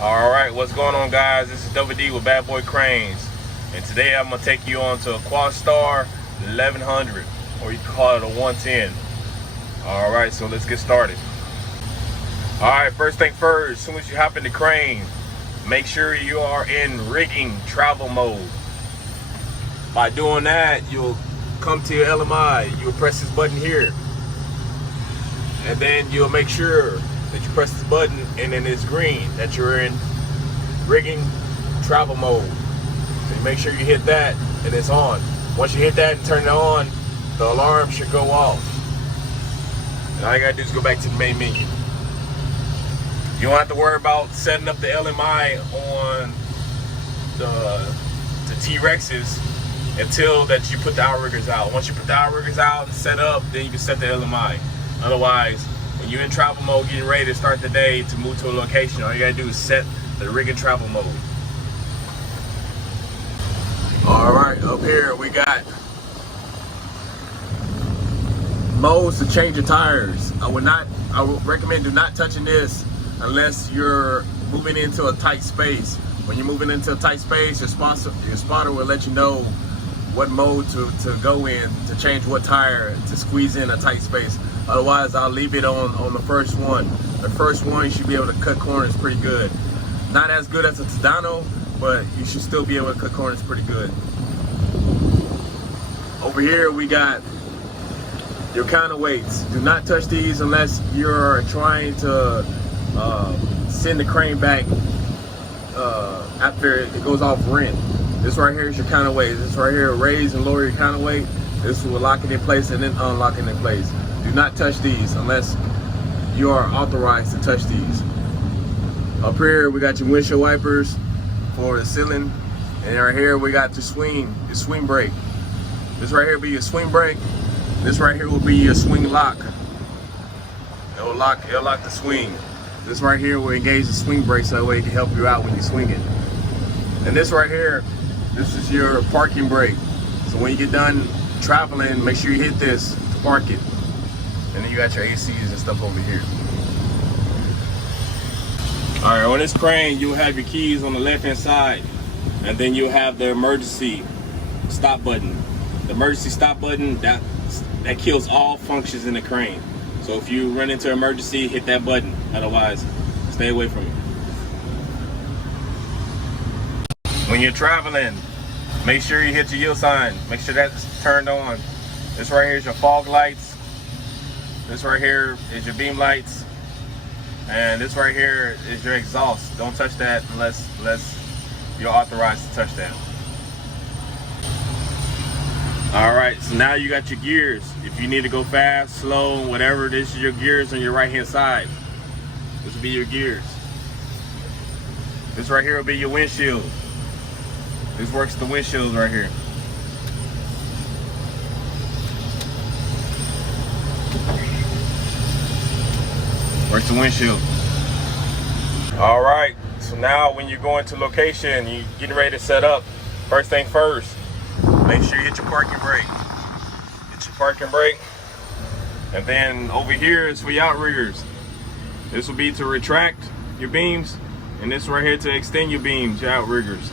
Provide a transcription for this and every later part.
Alright, what's going on, guys? This is Double D with Bad Boy Cranes, and today I'm going to take you on to a Quadstar 1100, or you can call it a 110. Alright, so let's get started. Alright, first thing first, as soon as you hop in the crane, make sure you are in rigging travel mode. By doing that, you'll come to your LMI, you'll press this button here, and then you'll make sure that you press this button and then it's green that you're in rigging travel mode. So you make sure you hit that and it's on. Once you hit that and turn it on, the alarm should go off. And all you gotta do is go back to the main menu. You don't have to worry about setting up the LMI on the Terexes until that you put the Outriggers out. Once you put the Outriggers out and set up, then you can set the LMI. Otherwise, when you're in travel mode, getting ready to start the day to move to a location, all you gotta do is set the rigging travel mode. All right, up here we got modes to change your tires. I would recommend do not touching this unless you're moving into a tight space. When you're moving into a tight space, your spotter will let you know what mode to go in to change what tire to squeeze in a tight space. Otherwise, I'll leave it on the first one. The first one, you should be able to cut corners pretty good. Not as good as a Tadano, but you should still be able to cut corners pretty good. Over here, we got your counterweights. Do not touch these unless you're trying to send the crane back after it goes off rent. This right here is your counterweight. This right here, raise and lower your counterweight. This will lock it in place and then unlock it in place. Do not touch these unless you are authorized to touch these. Up here, we got your windshield wipers for the ceiling. And right here, we got your swing brake. This right here will be your swing brake. This right here will be your swing lock. It'll lock the swing. This right here will engage the swing brake so that way it can help you out when you swing it. And this right here, this is your parking brake. So when you get done traveling, make sure you hit this to park it. And then you got your ACs and stuff over here. All right, on this crane, you'll have your keys on the left-hand side, and then you'll have the emergency stop button. The emergency stop button, that kills all functions in the crane. So if you run into emergency, hit that button. Otherwise, stay away from it. When you're traveling, make sure you hit your yield sign. Make sure that's turned on. This right here is your fog lights. This right here is your beam lights. And this right here is your exhaust. Don't touch that unless you're authorized to touch that. All right, so now you got your gears. If you need to go fast, slow, whatever, this is your gears on your right-hand side. This will be your gears. This right here will be your windshield. This works the windshields right here. Works the windshield. All right, so now when you're going to location, you're getting ready to set up. First thing first, make sure you hit your parking brake. Hit your parking brake. And then over here is for your outriggers. This will be to retract your beams, and this right here to extend your beams, your outriggers.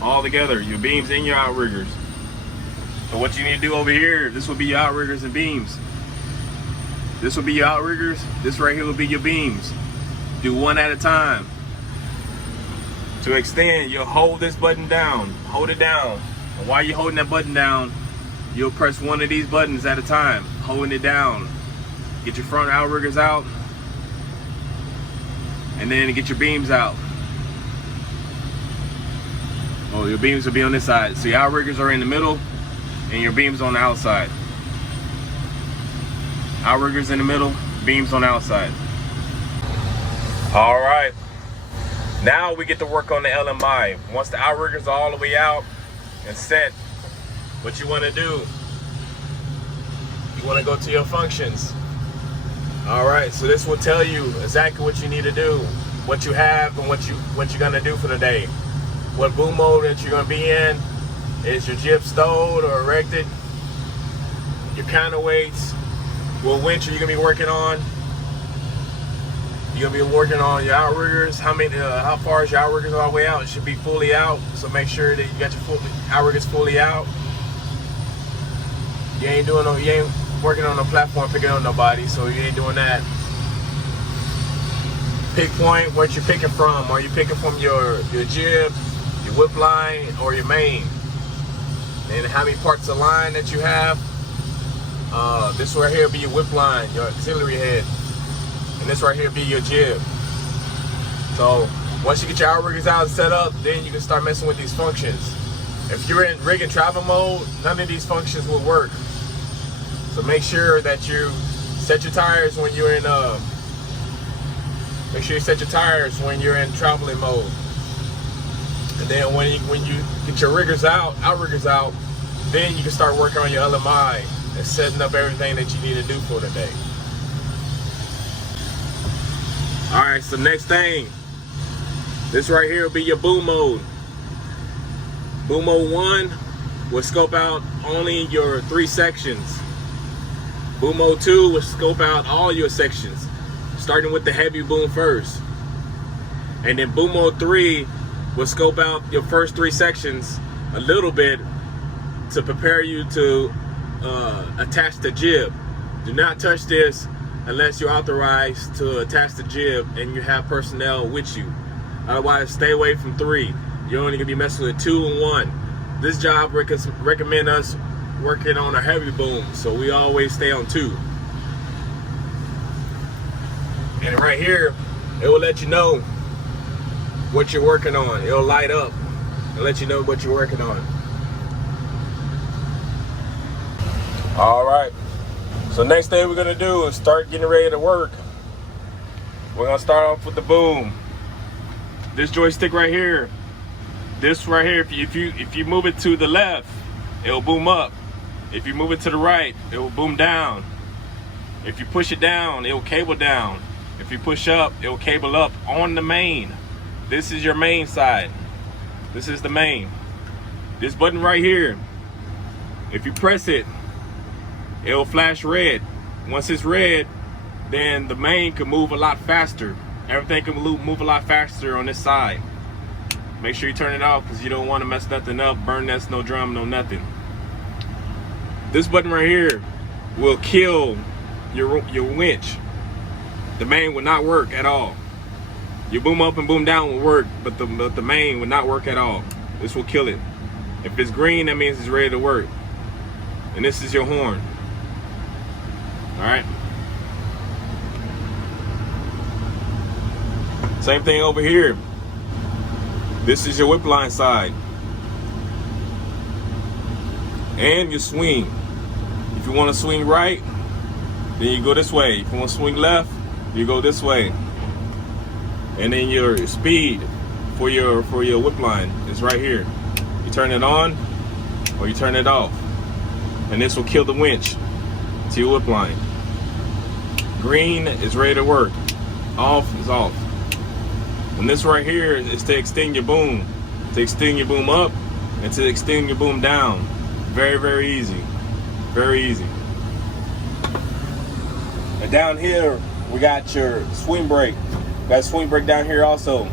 All together, your beams and your outriggers. So what you need to do over here, this will be your outriggers and beams. This will be your outriggers. This right here will be your beams. Do one at a time. To extend, you'll hold this button down. Hold it down. And while you're holding that button down, you'll press one of these buttons at a time, holding it down. Get your front outriggers out, and then get your beams out. Oh, your beams will be on this side. So your outriggers are in the middle, and your beams on the outside. Outriggers in the middle, beams on the outside. All right, now we get to work on the LMI. Once the outriggers are all the way out and set, what you want to do, you want to go to your functions. All right, so this will tell you exactly what you need to do, what you have and what you're gonna do for the day. What boom mode that you're gonna be in. Is your jib stowed or erected? Your counterweights, what winch are you gonna be working on? You You're gonna be working on your outriggers. How far is your outriggers all the way out? It should be fully out. So make sure that you got your outriggers fully out. You ain't working on a platform picking on nobody, so you ain't doing that. Pick point, what you're picking from. Are you picking from your jib, your whip line, or your main? And how many parts of line that you have. This right here will be your whip line, your auxiliary head. And this right here will be your jib. So once you get your outriggers out and set up, then you can start messing with these functions. If you're in rig and travel mode, none of these functions will work. So make sure that you set your tires when you're in make sure you set your tires when you're in traveling mode. And then when you get your outriggers out, then you can start working on your LMI and setting up everything that you need to do for the day. All right, so next thing, this right here will be your boom mode. Boom mode 1 will scope out only your 3 sections. Boom mode 2 will scope out all your sections, starting with the heavy boom first. And then boom mode 3 will scope out your first 3 sections a little bit to prepare you to attach the jib. Do not touch this unless you're authorized to attach the jib and you have personnel with you. Otherwise, stay away from 3. You're only gonna be messing with 2 and 1. This job recommend us working on a heavy boom, so we always stay on 2. And right here, it will let you know what you're working on. It'll light up and let you know what you're working on. All right, so next thing we're gonna do is start getting ready to work. We're gonna start off with the boom. This joystick right here, if you move it to the left, it will boom up. If you move it to the right, it will boom down. If you push it down, it will cable down. If you push up, it will cable up on the main. This is your main side. This is the main. This button right here, if you press it, it will flash red. Once it's red, then the main can move a lot faster. Everything can move a lot faster on this side. Make sure you turn it off because you don't want to mess nothing up, burn nets, no drum, no nothing. This button right here will kill your winch. The main will not work at all. Your boom up and boom down will work, but the main will not work at all. This will kill it. If it's green, that means it's ready to work. And this is your horn. All right. Same thing over here. This is your whip line side. And your swing. If you want to swing right, then you go this way. If you want to swing left, you go this way. And then your speed for your whip line is right here. You turn it on or you turn it off. And this will kill the winch to your whip line. Green is ready to work. Off is off. And this right here is to extend your boom. To extend your boom up and to extend your boom down. Very, very easy. Very easy. And down here, we got your swing brake. Got a swing brake down here also.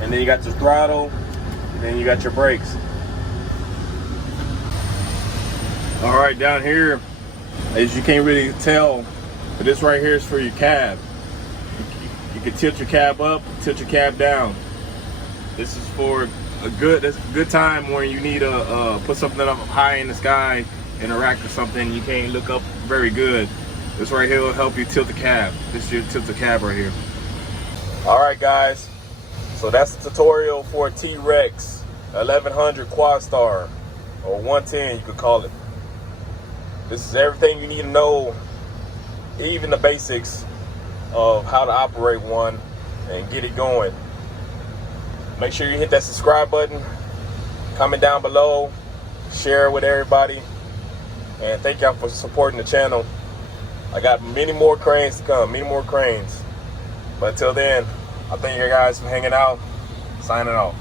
And then you got your throttle. And then you got your brakes. All right, down here, as you can't really tell, but this right here is for your cab. You can tilt your cab up, tilt your cab down. This is for a good time when you need to put something up high in the sky in a rack or something. You can't look up very good. This right here will help you tilt the cab. This is your tilt the cab right here. All right, guys. So that's the tutorial for Terex 1100 Quadstar, or 110 you could call it. This is everything you need to know, even the basics of how to operate one and get it going. Make sure you hit that subscribe button, comment down below, share it with everybody, and thank y'all for supporting the channel. I got many more cranes to come, many more cranes. But until then, I thank you guys for hanging out. Signing off.